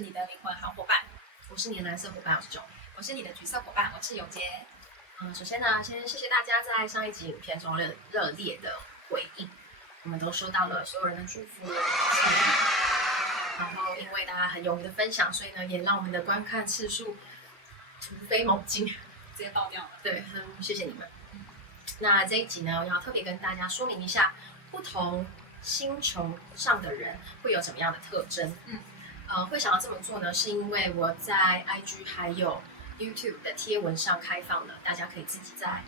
是你的灵魂好伙伴，我是你的蓝色伙伴，我是囧。我是你的橘色伙伴，我是永杰。首先呢，先谢谢大家在上一集影片中热烈的回应，我们都收到了所有人的祝福，然后因为大家很勇于的分享，所以呢，也让我们的观看次数突飞猛进，直接爆掉了。对，谢谢你们。那这一集呢，我要特别跟大家说明一下，不同星球上的人会有什么样的特征。会想要这么做呢，是因为我在 IG 还有 YouTube 的贴文上开放了，大家可以自己在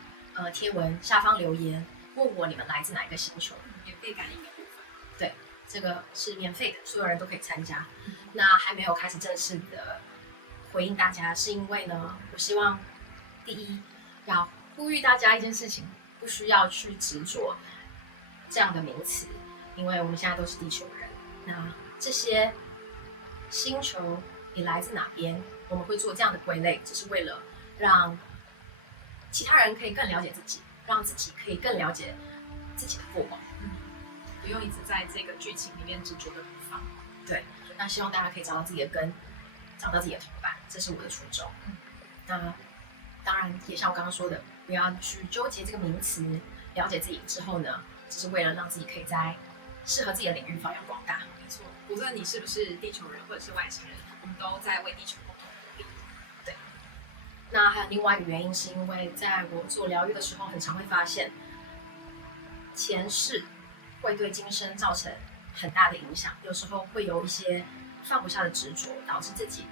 贴文下方留言，问我你们来自哪一个星球，免费感应的部分。对，这个是免费的，所有人都可以参加。那还没有开始正式的回应大家，是因为呢，我希望第一要呼吁大家一件事情，不需要去执着这样的名词，因为我们现在都是地球人。那这些星球你来自哪边？我们会做这样的归类，只是为了让其他人可以更了解自己，让自己可以更了解自己的过往。不用一直在这个剧情里面执着的不放。对，那希望大家可以找到自己的根，找到自己的同伴，这是我的初衷。那当然也像我刚刚说的，不要去纠结这个名词，了解自己之后呢，只是为了让自己可以在适合自己的领域发扬光大。没错，无论你是不是地球人或者是外星人，我们都在为地球共同努力。对。那还有另外一个原因，是因为在我做疗愈的时候，很常会发现前世会对今生造成很大的影响，有时候会有一些放不下的执着，导致自己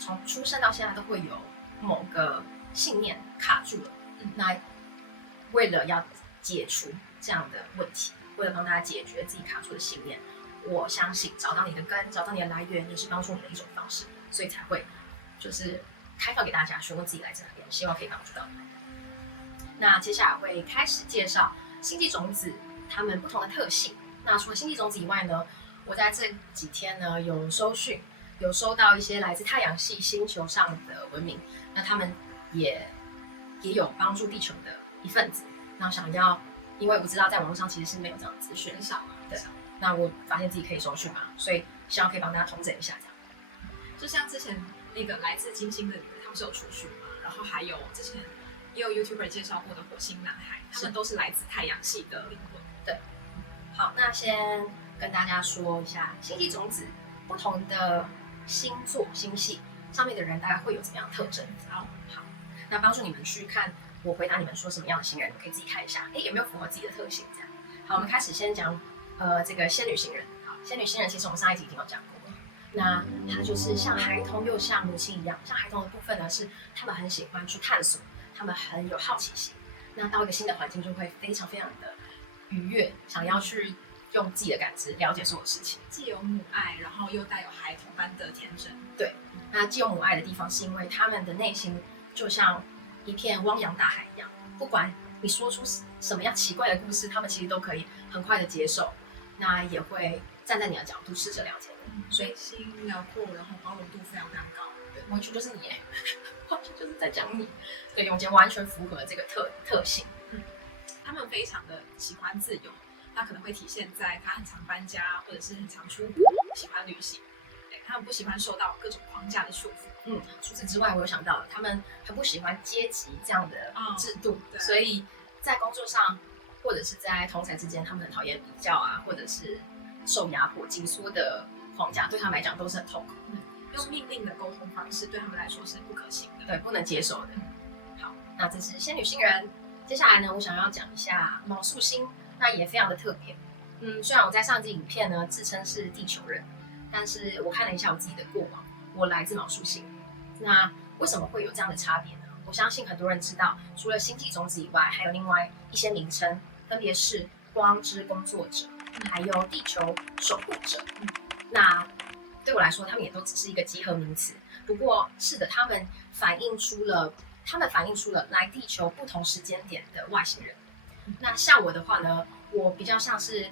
从出生到现在都会有某个信念卡住了。那为了要解除这样的问题，为了帮大家解决自己卡住的信念，我相信找到你的根，找到你的来源，也是帮助你的一种方式，所以才会就是开放给大家询问自己来自哪边，希望可以帮助到你。那接下来会开始介绍星际种子它们不同的特性。那除了星际种子以外呢，我在这几天呢有收到一些来自太阳系星球上的文明，那他们也有帮助地球的一份子。那想要，因为我知道在网络上其实是没有这样的资讯，很少啊。对，那我发现自己可以搜寻嘛，所以希望可以帮大家统整一下这样。就像之前那个来自金星的女人，他们是有出书嘛，然后还有之前也有 YouTuber 介绍过的火星男孩，他们都是来自太阳系的灵魂。对，好，那先跟大家说一下星际种子不同的星座星系上面的人大概会有怎么样的特征。好，那帮助你们去看我回答你们说什么样的星人，你可以自己看一下，有没有符合自己的特性这样。好，我们开始先讲这个仙女星人。好，仙女星人其实我们上一集已经有讲过了。那它就是像孩童又像母亲一样，像孩童的部分呢是他们很喜欢去探索，他们很有好奇心。那到一个新的环境就会非常非常的愉悦，想要去用自己的感知了解所有事情，既有母爱，然后又带有孩童般的天真。对，那既有母爱的地方是因为他们的内心就像一片汪洋大海一样，不管你说出什么样奇怪的故事，他们其实都可以很快的接受，那也会站在你的角度试着了解你，所以心辽阔，然后包容度非常非常高。对，完全就是你耶，完全就是在讲你。对，永杰完全符合这个特性。他们非常的喜欢自由，那可能会体现在他很常搬家，或者是很常出国，喜欢旅行。他们不喜欢受到各种框架的束缚。除此之外，我有想到了，他们很不喜欢阶级这样的制度，所以在工作上或者是在同侪之间，他们很讨厌比较啊，或者是受压迫、紧缩的框架，对他们来讲都是很痛苦的。用命令的沟通方式对他们来说是不可行的，对，不能接受的。好，那这是仙女星人。接下来呢，我想要讲一下昴宿星，那也非常的特别。虽然我在上集影片呢自称是地球人，但是我看了一下我自己的过往，我来自昴宿星。那为什么会有这样的差别呢？我相信很多人知道，除了星际种子以外，还有另外一些名称，分别是光之工作者，还有地球守护者。那对我来说，他们也都只是一个集合名词。不过，是的，他们反映出了来地球不同时间点的外星人。那像我的话呢，我比较像是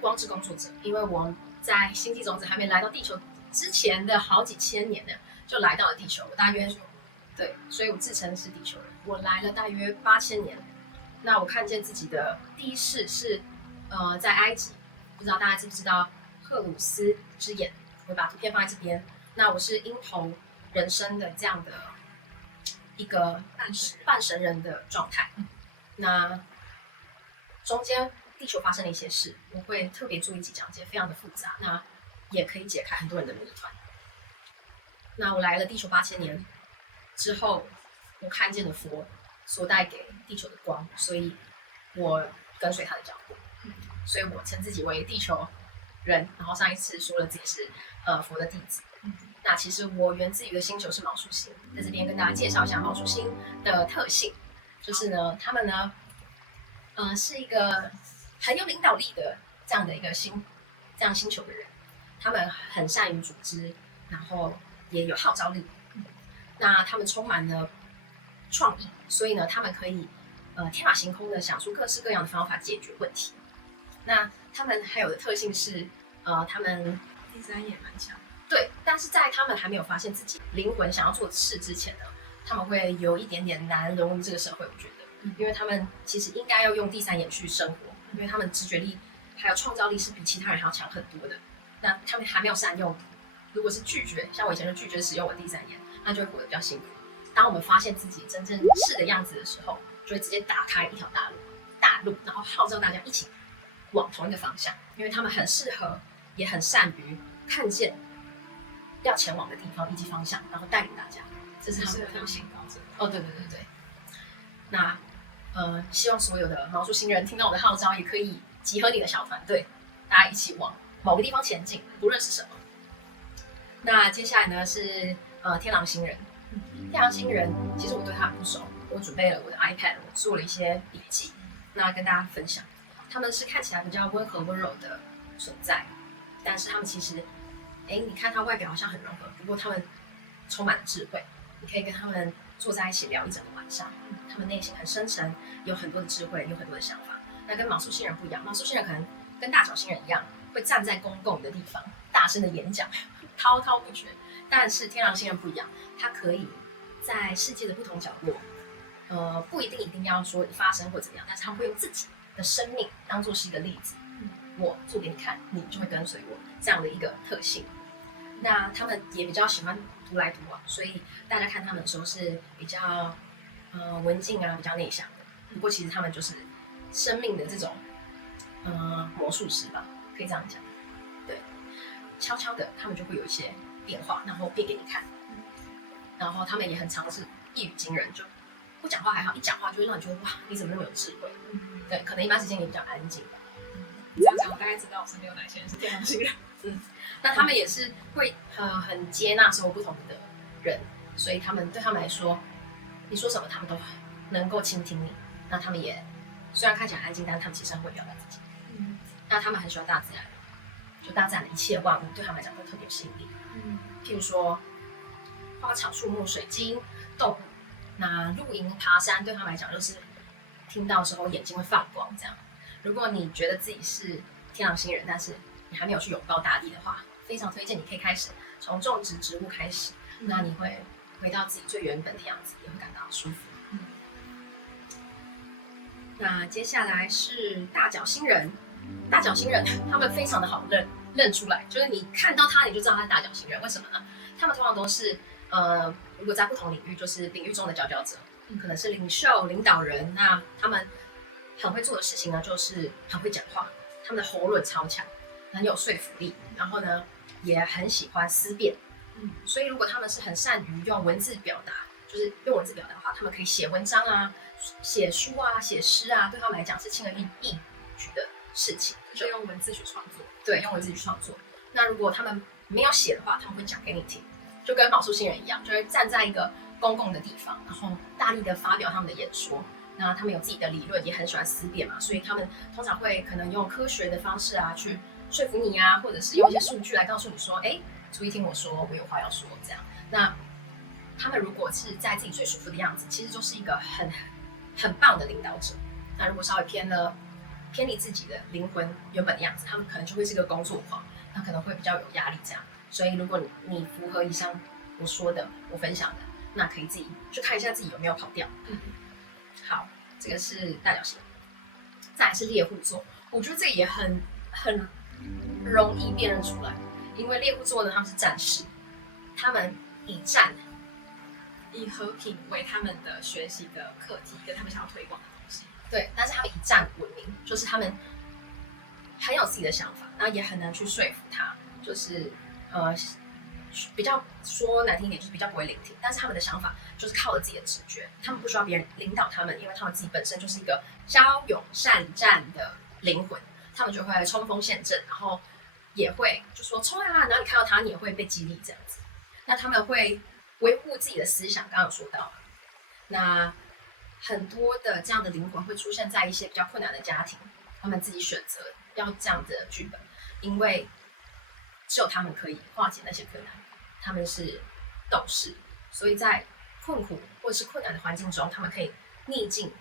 光之工作者，因为我在星际种子还没来到地球之前的好几千年呢，就来到了地球。我大约对，所以我自称是地球人。我来了大约8000年。那我看见自己的第一世是在埃及，不知道大家知不知道赫鲁斯之眼？我把图片放在这边。那我是因投人生的这样的一个半神人的状态。那中间地球发生了一些事，我会特别做一集讲解，非常的复杂，那也可以解开很多人的谜团。那我来了地球8000年之后，我看见了佛所带给地球的光，所以我跟随他的脚步，所以我称自己为地球人。然后上一次说了自己是佛的弟子。那其实我源自于的星球是昴宿星，在这边跟大家介绍一下昴宿星的特性，就是呢，他们呢，是一个很有领导力的这样的一个星球的人，他们很善于组织，然后也有号召力。那他们充满了创意，所以呢，他们可以天马行空的想出各式各样的方法解决问题。那他们还有的特性是，他们第三眼蛮强。对，但是在他们还没有发现自己灵魂想要做的事之前呢，他们会有一点点难融入这个社会，我觉得，因为他们其实应该要用第三眼去生活，因为他们直觉力还有创造力是比其他人还要强很多的。那他们还没有善用，如果是拒绝，像我以前就拒绝使用我第三眼，那就会活得比较辛苦。当我们发现自己真正是的样子的时候，就会直接打开一条大路，然后号召大家一起往同一个方向，因为他们很适合，也很善于看见要前往的地方以及方向，然后带领大家，这是他们的特性。哦，对。那希望所有的昴宿星人听到我的号召，也可以集合你的小团队，大家一起往某个地方前进，不论是什么。那接下来呢是天狼星人。天狼星人其实我对他很不熟，我准备了我的 iPad， 我做了一些笔记，那跟大家分享。他们是看起来比较温和温柔的存在，但是他们其实，你看他外表好像很柔和，不过他们充满了智慧。你可以跟他们坐在一起聊一整个晚上，他们内心很深沉，有很多的智慧，有很多的想法。那跟昴宿星人不一样，昴宿星人可能跟大角星人一样，会站在公共的地方大声的演讲，滔滔不绝。但是天狼星人不一样，他可以在世界的不同角落，不一定要说发生或怎么样，但是他们会用自己的生命当作是一个例子，我做给你看，你就会跟随我，这样的一个特性。那他们也比较喜欢独来独往，所以大家看他们的时候是比较文静啊，比较内向的。不过其实他们就是生命的这种魔术师吧，可以这样讲。对，悄悄的他们就会有一些变化，然后变给你看。然后他们也很常是一语惊人，就不讲话还好，一讲话就会让你觉得哇，你怎么那么有智慧？对，可能一般时间也比较安静。这样讲，我大概知道我身边有哪些人是天狼星人。那他们也是会很接纳所有不同的人，所以对他们来说，你说什么他们都能够倾听你。那他们也虽然看起来安静，但是他们其实很会表达自己。那他们很喜欢大自然，就大自然的一切万物对他们来讲都特别吸引力。譬如说花草树木、水晶、动物，那露营、爬山对他们来讲就是听到的时候眼睛会放光这样。如果你觉得自己是天狼星人，但是你还没有去拥抱大地的话，非常推荐你可以开始从种植植物开始，那你会回到自己最原本的样子，也会感到舒服。那接下来是大角星人。大角星人他们非常的好认出来，就是你看到他你就知道他是大角星人。为什么呢？他们通常都是如果在不同领域，就是领域中的佼佼者，可能是领袖、领导人。那他们很会做的事情呢，就是很会讲话，他们的喉咙超强，很有说服力，然后呢也很喜欢思辨。所以如果他们是很善于用文字表达，就是用文字表达的话，他们可以写文章啊、写书啊、写诗啊，对他们来讲是轻而易举的事情，就用文字去创作。对，用文字去创作。那如果他们没有写的话，他们会讲给你听，就跟昴宿星人一样，就会站在一个公共的地方，然后大力的发表他们的演说。那他们有自己的理论，也很喜欢思辨嘛，所以他们通常会可能用科学的方式啊去说服你啊，或者是用一些数据来告诉你说，注意听我说，我有话要说这样。那他们如果是在自己最舒服的样子，其实就是一个很棒的领导者。那如果稍微偏离自己的灵魂原本的样子，他们可能就会是个工作狂，那可能会比较有压力这样。所以如果你符合以上我说的、我分享的，那可以自己去看一下自己有没有跑掉。好，这个是大角星。再来是猎户座，我觉得这个也很容易辨认出来，因为猎户座呢他们是战士，他们以和平为他们的学习的课题，跟他们想要推广的东西。对，但是他们以战闻名，就是他们很有自己的想法，然后也很难去说服他，就是比较说难听一点，就是比较不会聆听。但是他们的想法就是靠着自己的直觉，他们不需要别人领导他们，因为他们自己本身就是一个骁勇善战的灵魂，他们就会冲锋陷阵，然后也会就说冲啊，然后你看到他，你也会被激励这样子。那他们会维护自己的思想，刚刚有说到，那很多的这样的灵魂会出现在一些比较困难的家庭，他们自己选择要这样的剧本，因为只有他们可以化解那些困难，他们是斗士，所以在困苦或者是困难的环境中，他们可以逆境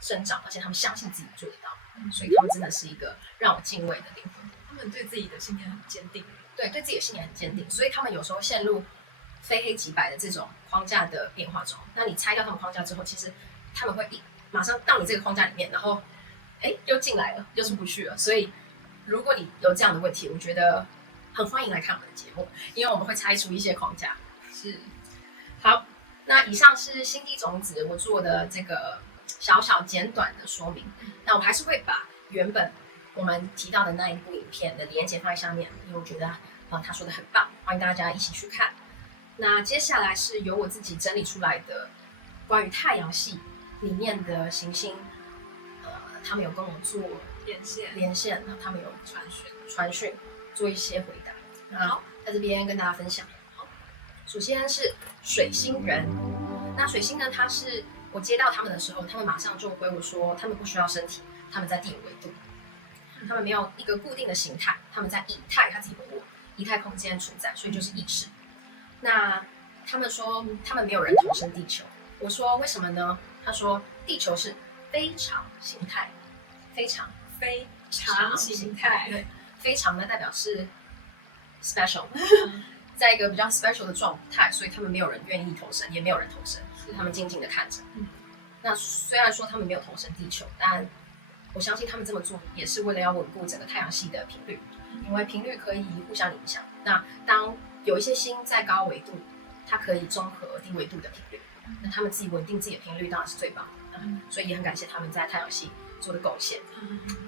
生长，而且他们相信自己做得到，所以他们真的是一个让我敬畏的灵魂。他们对自己的信念很坚定，对自己的信念很坚定，所以他们有时候陷入非黑即白的这种框架的变化中。那你拆掉他们框架之后，其实他们会马上到你这个框架里面，然后又进来了，又出不去了。所以如果你有这样的问题，我觉得很欢迎来看我们的节目，因为我们会拆除一些框架。是，好，那以上是星际种子我做的这个小小简短的说明。那我还是会把原本我们提到的那一部影片的连结放在下面，因为我觉得他说的很棒，欢迎大家一起去看。那接下来是由我自己整理出来的关于太阳系里面的行星，他们有跟我做连线，那他们有传讯做一些回答。那在这边跟大家分享。首先是水星人，那水星呢，我接到他们的时候，他们马上就回我说，他们不需要身体，他们在第五维度，他们没有一个固定的形态，他们在以太，他自己回我，以太空间存在，所以就是意识。那他们说他们没有人投身地球，我说为什么呢？他说地球是非常形态，非常形态，对，非常呢代表是 special， 在一个比较 special 的状态，所以他们没有人愿意投身，也没有人投身，他们静静的看着。那虽然说他们没有投身地球，但我相信他们这么做也是为了要稳固整个太阳系的频率，因为频率可以互相影响。那当有一些星在高维度，它可以综合低维度的频率，那他们自己稳定自己的频率当然是最棒的。所以也很感谢他们在太阳系做的贡献。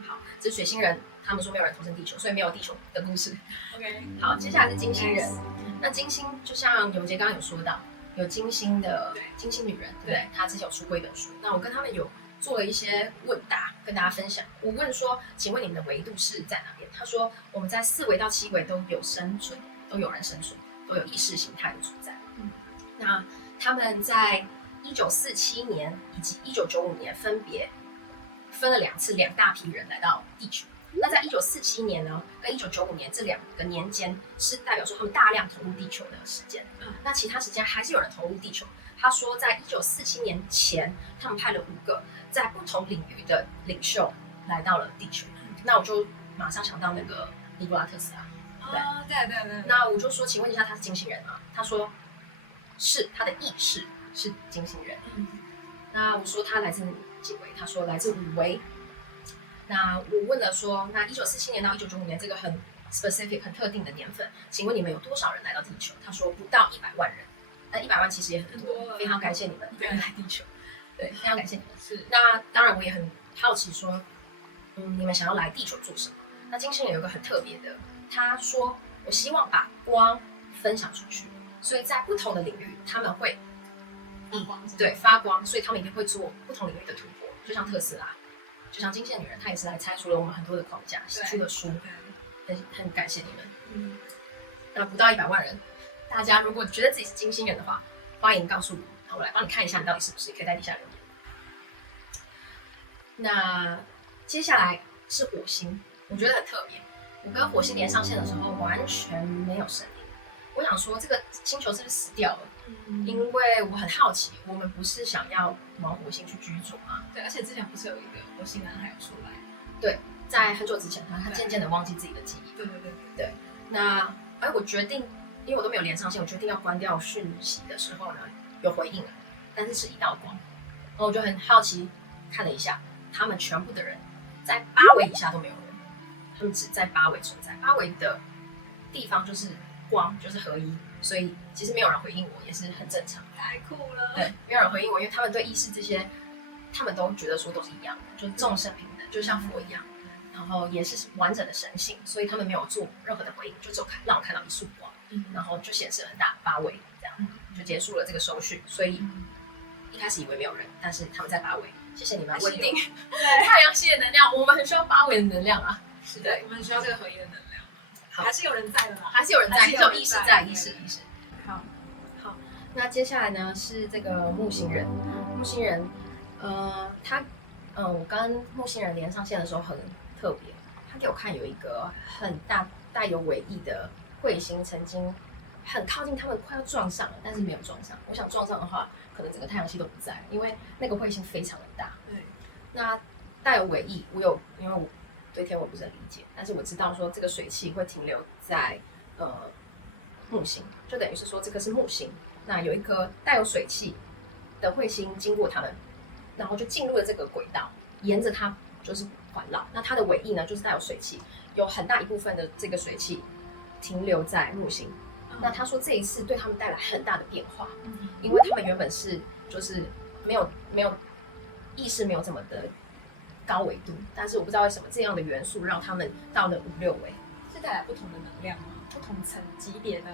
好，这是水星人，他们说没有人投身地球，所以没有地球的故事。OK， 好，接下来是金星人。那金星就像永杰刚刚有说到，有金星的金星女人，对不对？她之前有出过一本书。那我跟他们有做了一些问答，跟大家分享。我问说，请问你们的维度是在哪边？他说我们在4维到7维都有生存，都有人生存，都有意识形态的存在。那他们在1947年以及1995年分别分了2次，2大批人来到地球。那在1947年呢，跟1995年这2个年间，是代表说他们大量投入地球的时间。那其他时间还是有人投入地球。他说，在1947年前，他们派了5个在不同领域的领袖来到了地球。那我就马上想到那个尼古拉特斯拉。对。那我就说，请问一下，他是金星人吗？他说是，他的意识是金星人。那我说他来自几维？他说来自5维。那我问了说，那1947年到1995年这个很 specific 很特定的年份，请问你们有多少人来到地球？他说不到100万人。那100万其实也很多，非常感谢你们来地球。对，非常感谢你们。是。那当然我也很好奇说，你们想要来地球做什么？那金星人有一个很特别的，他说我希望把光分享出去，所以在不同的领域他们会发光，所以他们一定会做不同领域的突破，就像特斯拉。就像金星女人，她也是来拆除了我们很多的框架，出了书，很感谢你们。那不到100万人，大家如果觉得自己是金星人的话，欢迎告诉我，好，我来帮你看一下你到底是不是，可以在底下留言。那接下来是火星，我觉得很特别。我跟火星连上线的时候，完全没有声音。我想说，这个星球是不是死掉了？因为我很好奇，我们不是想要往火星去居住吗？对，而且之前不是有一个火星男孩有出来？对，在很久之前，他渐渐的忘记自己的记忆。对。那我决定，因为我都没有连上线，我决定要关掉讯息的时候呢，有回应了，但是只一道光。然后我就很好奇，看了一下，他们全部的人在8维以下都没有人，他们只在8维存在。8维的地方就是光，就是合一。所以其实没有人回应我也是很正常。太酷了。对，没有人回应我，因为他们对意识这些，他们都觉得说都是一样的，就是众生平等，就像佛一样，然后也是完整的神性，所以他们没有做任何的回应，就只有让我看到一束光，然后就显示很大8位，这样就结束了这个收讯。所以一开始以为没有人，但是他们在8位，谢谢你们稳定太阳系的能量，我们很需要8位的能量啊。是的，我们很需要这个合一的能量。还是有人在的啦，还是有人在，就意识在，意识。好，那接下来呢是这个木星人，他我跟木星人连上线的时候很特别，他给我看有一个很大带有尾翼的彗星，曾经很靠近他们，快要撞上了，但是没有撞上。我想撞上的话，可能整个太阳系都不在，因为那个彗星非常的大。对，那带有尾翼，因为我对天文不是很理解，但是我知道说这个水汽会停留在木星，就等于是说这个是木星，那有一颗带有水汽的彗星经过它们，然后就进入了这个轨道，沿着它就是环绕。那它的尾翼呢，就是带有水汽，有很大一部分的这个水汽停留在木星。那他说这一次对他们带来很大的变化，因为他们原本是就是没有意识没有这么的高纬度，但是我不知道为什么这样的元素让他们到了5、6维，是带来不同的能量吗？不同级别的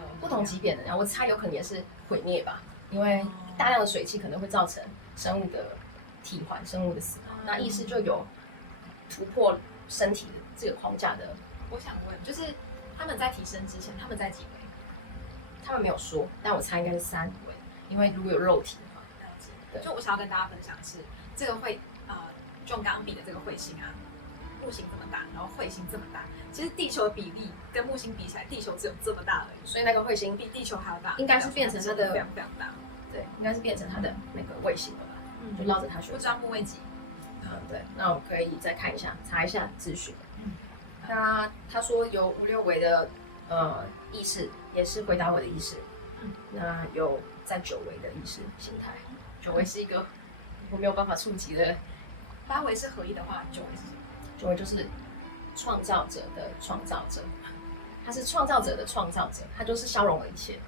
能量，我猜有可能也是毁灭吧，因为大量的水汽可能会造成生物的替换、生物的死亡，那意识就有突破身体的这个框架的。我想问，就是他们在提升之前，他们在几维？他们没有说，但我猜应该是3维，因为如果有肉体的话。对，就我想要跟大家分享的是，这个会就刚刚比的这个彗星啊，木星这么大，然后彗星这么大，其实地球的比例跟木星比起来，地球只有这么大而已，所以那个彗星比地球还要大，应该是变成它的非常非常大，对，应该是变成它的那个卫星了吧，就绕着它旋转。不知道木卫几？对，那我们可以再看一下，查一下资讯。那他说有5、6维的意识，也是回答我的意识。那有在9维的意识形态，9维是一个我没有办法触及的。8维是合一的话，9维是什么？9维就是创造者的创造者，他是创造者的创造者，他就是消融了一切，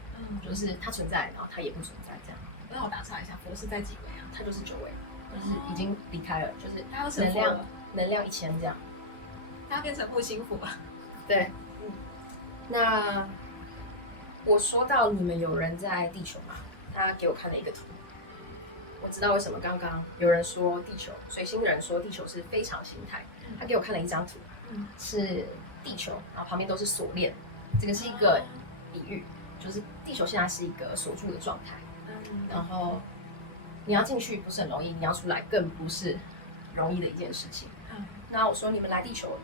就是他存在，然后他也不存在这样。那我打岔一下，佛是在几维啊？他就是9维，就是已经离开了，就是他能量1000这样。他要变成木星佛了。对，那我说到你们有人在地球吗？他给我看了一个图，我知道为什么刚刚有人说地球，水星人说地球是非常形态。他给我看了一张图，是地球，然后旁边都是锁链，这个是一个比喻，就是地球现在是一个锁住的状态，然后你要进去不是很容易，你要出来更不是容易的一件事情。那我说你们来地球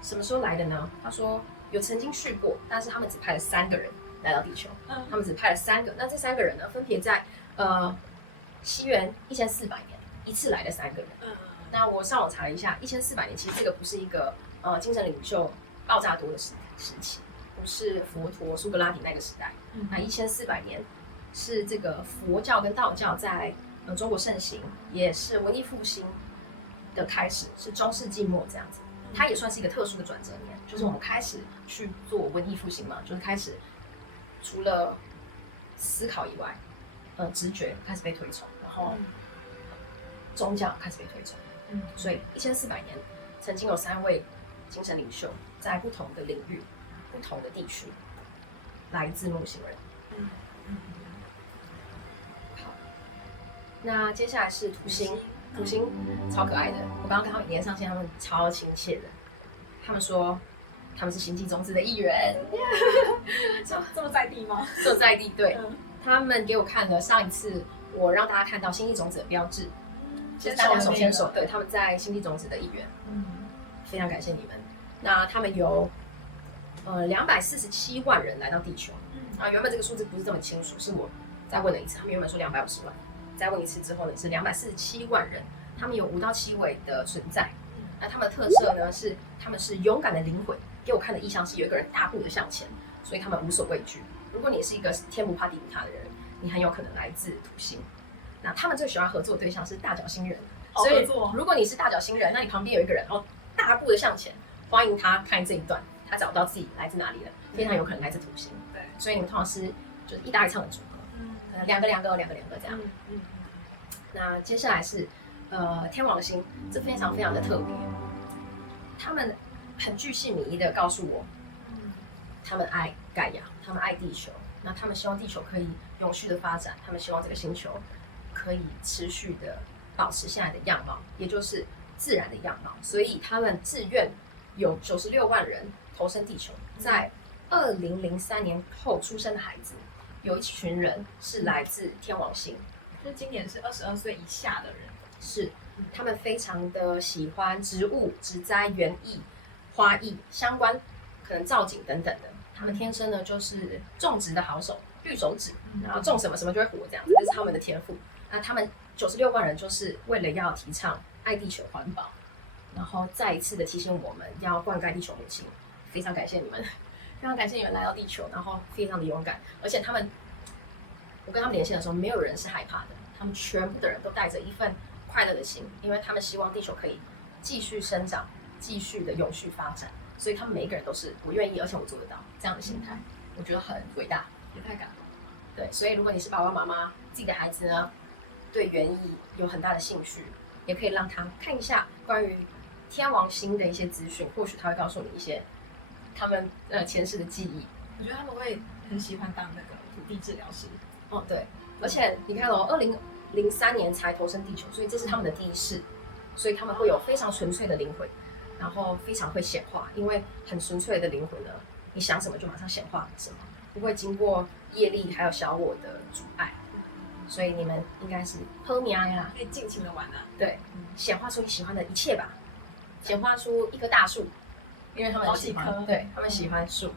什么时候来的呢？他说有曾经去过，但是他们只派了3个人来到地球，他们只派了3个。那这3个人呢，分别在西元1400年一次来的3个人。那我上网查了一下，1400年其实这个不是一个精神领袖爆炸多的时期，不是佛陀、苏格拉底那个时代。那1400年是这个佛教跟道教在中国盛行，也是文艺复兴的开始，是中世纪末这样子。它也算是一个特殊的转折年，就是我们开始去做文艺复兴嘛，就是开始除了思考以外，直觉开始被推崇，然后宗教开始被推崇。所以1400年曾经有3位精神领袖在不同的领域、不同的地区来自木星人。好，那接下来是土星。土星超可爱的，我刚刚跟他们连上线，他们超亲切的。他们说他们是星际种子的一员，这么在地吗？这么在地，对。他们给我看了上一次我让大家看到星际种子的标志，就是大家手牵手，对，他们在星际种子的一员。非常感谢你们。那他们有247万人来到地球，原本这个数字不是这么清楚，是我再问了一次，他们原本说250万。再问一次之后呢，是247万人，他们有5到7维的存在。那他们的特色呢是，他们是勇敢的灵魂。给我看的意象是有一个人大步的向前，所以他们无所畏惧。如果你是一个天不怕地不怕的人，你很有可能来自土星。那他们最喜欢合作的对象是大角星人，所以如果你是大角星人，那你旁边有一个人大步的向前，欢迎他看这一段，他找到自己来自哪里了，非常有可能来自土星。对，所以你们通常是就是一搭一唱的组合，可能两个这样。那接下来是天王星，这非常非常的特别，他们很巨细靡遗的告诉我，他们爱盖亚，他们爱地球，那他们希望地球可以永续的发展，他们希望这个星球可以持续的保持现在的样貌，也就是自然的样貌，所以他们自愿有96万人投身地球，在2003年后出生的孩子，有一群人是来自天王星，就是今年是22岁以下的人，是他们非常的喜欢植物、植栽、园艺、花艺相关，可能造景等等的。他们天生呢就是种植的好手，绿手指，然后种什么什么就会活，这样子，这是他们的天赋。那他们96万人就是为了要提倡爱地球、环保，然后再一次的提醒我们要灌溉地球母亲。非常感谢你们，非常感谢你们来到地球，然后非常的勇敢，而且我跟他们连线的时候，没有人是害怕的，他们全部的人都带着一份快乐的心，因为他们希望地球可以继续生长，继续的永续发展，所以他们每一个人都是我愿意，而且我做得到这样的心态，我觉得很伟大，也太感动。对，所以如果你是爸爸妈妈，自己的孩子呢，对园艺有很大的兴趣，也可以让他看一下关于天王星的一些资讯，或许他会告诉你一些他们前世的记忆。我觉得他们会很喜欢当那个土地治疗师。哦，对，而且你看哦，2003年才投身地球，所以这是他们的第一世，所以他们会有非常纯粹的灵魂，然后非常会显化，因为很纯粹的灵魂呢，你想什么就马上显化什么，不会经过业力还有小我的阻碍，所以你们应该是喝米呀，可以尽情的玩啊。对，显化出你喜欢的一切吧，显化出一棵大树，因为他们很喜欢，对他们喜欢树。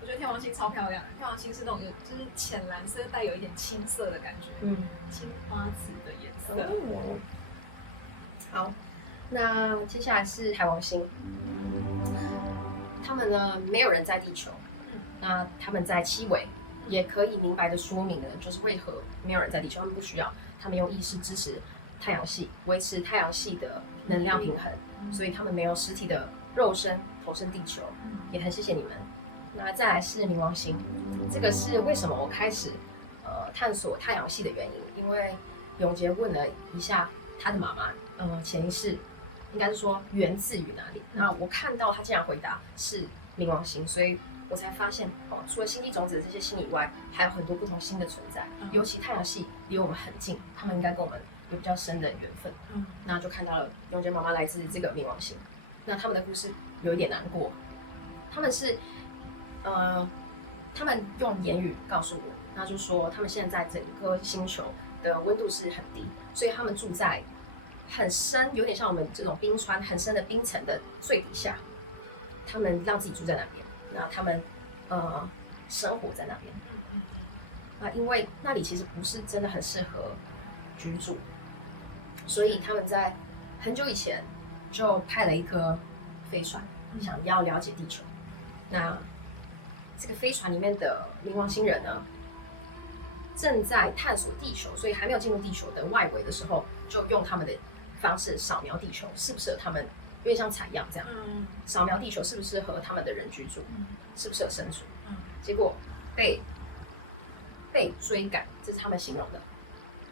我觉得天王星超漂亮的，天王星是那种就是浅蓝色带有一点青色的感觉，青花紫的颜色。好，那接下来是海王星，他们呢没有人在地球，那他们在七维，也可以明白的说明呢，就是为何没有人在地球，他们不需要，他们用意识支持太阳系，维持太阳系的能量平衡，所以他们没有实体的肉身投身地球，也很谢谢你们。那再来是冥王星，这个是为什么我开始探索太阳系的原因，因为永杰问了一下他的妈妈，前一世应该是说源自于哪里，那我看到他竟然回答是冥王星，所以我才发现除了星际种子这些星以外，还有很多不同星的存在，尤其太阳系离我们很近，他们应该跟我们有比较深的缘分，那就看到了永杰妈妈来自这个冥王星，那他们的故事有一点难过，他们是他们用言语告诉我，那就说他们现在整个星球的温度是很低，所以他们住在很深，有点像我们这种冰川很深的冰层的最底下，他们让自己住在那边，那他们生活在那边，那因为那里其实不是真的很适合居住，所以他们在很久以前就派了一颗飞船，想要了解地球。那这个飞船里面的冥王星人呢，正在探索地球，所以还没有进入地球的外围的时候，就用他们的方式扫描地球，适不适合他们，有点像采样这样，扫描地球适不适合他们的人居住，适不适合生存。结果被追赶，这是他们形容的，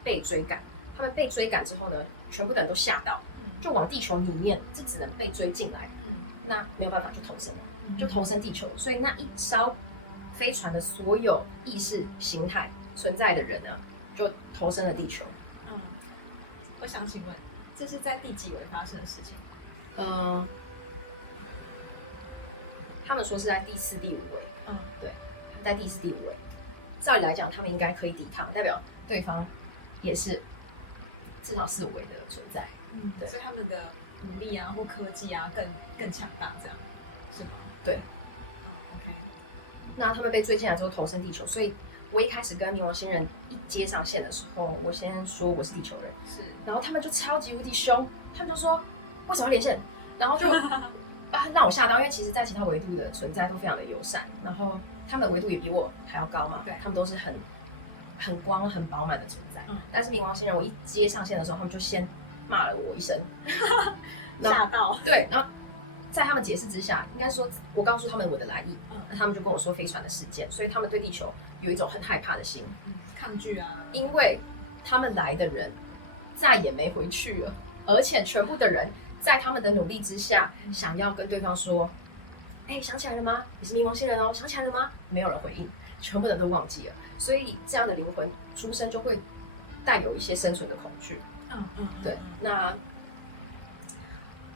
被追赶。他们被追赶之后呢，全部的人都吓到，就往地球里面，这只能被追进来，那没有办法就投生了。就投身地球，所以那一艘飞船的所有意识形态存在的人呢，就投身了地球。我想请问，这是在第几维发生的事情？他们说是在第4、第5维。对，在第4、第5维。照理来讲，他们应该可以抵抗，代表对方也是至少4、5维的存在。对，所以他们的努力啊或科技啊更强大，这样是吗？对。OK。那他们被追进来之后投身地球，所以我一开始跟冥王星人一接上线的时候，我先说我是地球人，是，然后他们就超级无敌凶，他们就说为什么要连线，然后就让我吓到，因为其实在其他维度的存在都非常的友善，然后他们的维度也比我还要高嘛，对，他们都是很光很饱满的存在，但是冥王星人我一接上线的时候，他们就先骂了我一声，吓到，对，然后在他们解释之下，应该说我告诉他们我的来意，那他们就跟我说飞船的事件，所以他们对地球有一种很害怕的心，抗拒啊，因为他们来的人再也没回去了，而且全部的人在他们的努力之下，想要跟对方说：“哎，想起来了吗？你是冥王星人哦，想起来了吗？”没有人回应，全部人都忘记了。所以这样的灵魂出生就会带有一些生存的恐惧。对。那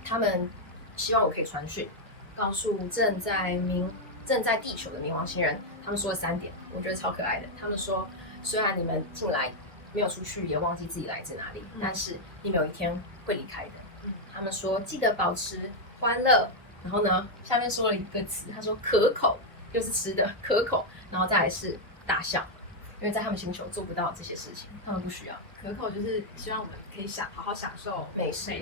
他们希望我可以传讯，告诉正在地球的冥王星人，他们说了3点，我觉得超可爱的。他们说，虽然你们进来没有出去，也忘记自己来自哪里，但是你们有一天会离开的。他们说记得保持欢乐，然后呢，下面说了一个词，他说可口，就是吃的可口，然后再来是大笑，因为在他们星球做不到这些事情，他们不需要。可口就是希望我们可以好好享受美食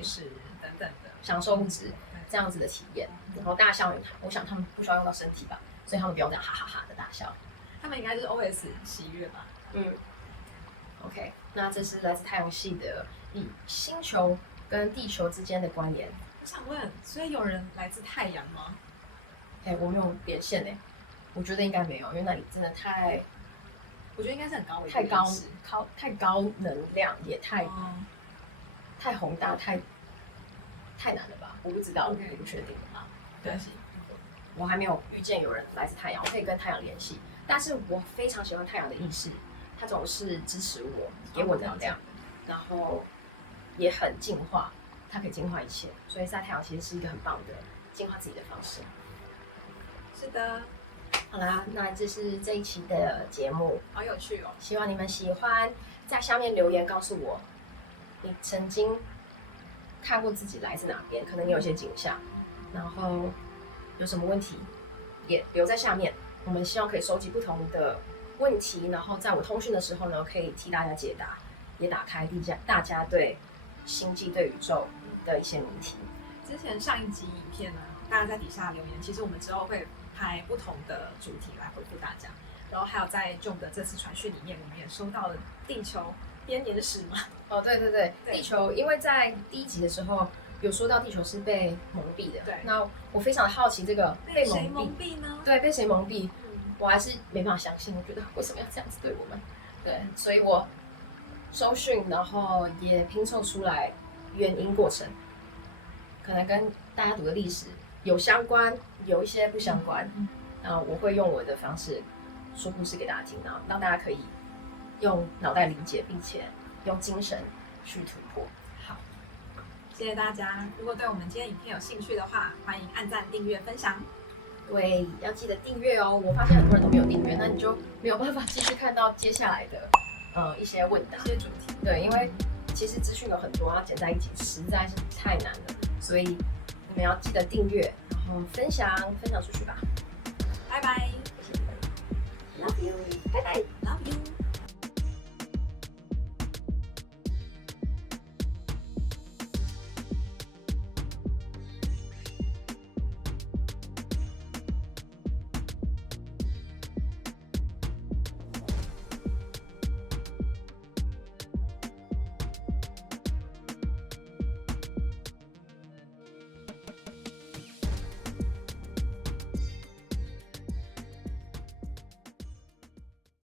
等等的，享受物质这样子的体验。然后大笑，我想他们不需要用到身体吧，所以他们不用这样哈哈哈的大笑。他们应该是 OS 喜悦吧。OK， 那这是来自太阳系的以星球跟地球之间的关联。我想问，所以有人来自太阳吗？我没有连线我觉得应该没有，因为那里真的我觉得应该是很高维，太高能量，也太宏大，太难了吧？我不知道，我不确定啊。对，我还没有遇见有人来自太阳，我可以跟太阳联系，但是我非常喜欢太阳的意识，它总是支持我，给我能量，然后也很净化，它可以净化一切，所以在太阳其实是一个很棒的净化自己的方式。是的。好啦，那这是这一期的节目，好有趣哦！希望你们喜欢，在下面留言告诉我，你曾经看过自己来自哪边，可能你有一些景象，然后有什么问题也留在下面。我们希望可以收集不同的问题，然后在我通讯的时候呢，可以替大家解答，也打开大家对星际、对宇宙的一些谜题。之前上一集影片呢，大家在底下留言，其实我们之后会拍不同的主题来回复大家，然后还有在 John 的这次传讯里面，我们也收到了地球编年史嘛。对，地球，因为在第1集的时候有说到地球是被蒙蔽的，对。那我非常好奇这个被谁蒙蔽呢？对，被谁蒙蔽？我还是没办法相信，我觉得为什么要这样子对我们？对，所以我搜讯，然后也拼凑出来原因过程，可能跟大家读的历史有相关，有一些不相关。我会用我的方式说故事给大家听，然后让大家可以用脑袋理解，并且用精神去突破。好，谢谢大家。如果对我们今天影片有兴趣的话，欢迎按赞、订阅、分享。对，要记得订阅哦。我发现很多人都没有订阅，那你就没有办法继续看到接下来的一些问答、一些主题。对，因为其实资讯有很多，要剪在一起实在是太难了，所以你们要记得订阅，然后分享出去吧。拜拜。Love you，拜拜。Love you。